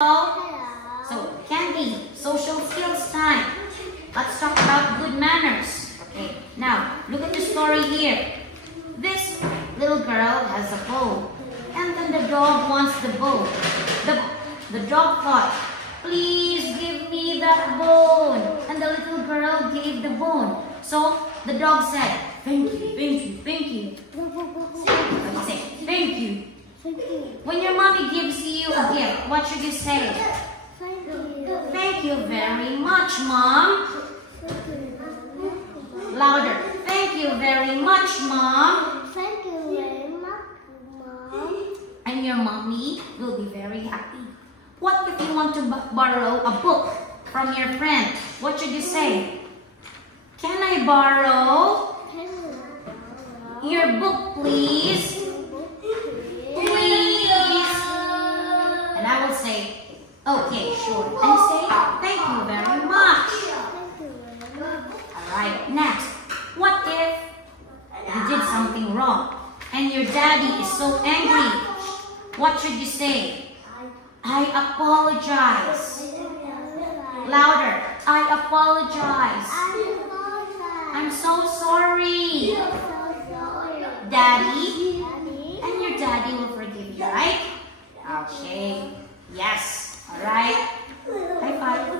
Hello. So, Candy, social skills time. Let's talk about good manners. Okay, now, look at the story here. This little girl has a bowl. And then the dog wants the bowl. The dog thought, please give me that bone. And the little girl gave the bone. So, the dog said, thank you, thank you, thank you. Say, thank you. When your mommy gives you a gift, what should you say? Thank you. Thank you very much, Mom. Louder. Thank you very much, Mom. Thank you very much, Mom. And your mommy will be very happy. What if you want to borrow a book from your friend? What should you say? Can I borrow your book, please? Please. And I will say, okay, sure. And you say, thank you very much. Alright, next. What if you did something wrong and your daddy is so angry? What should you say? I apologize. Louder. I apologize. I'm so sorry. Daddy? And your daddy will forgive you, right? Okay. Yes. Alright. High five.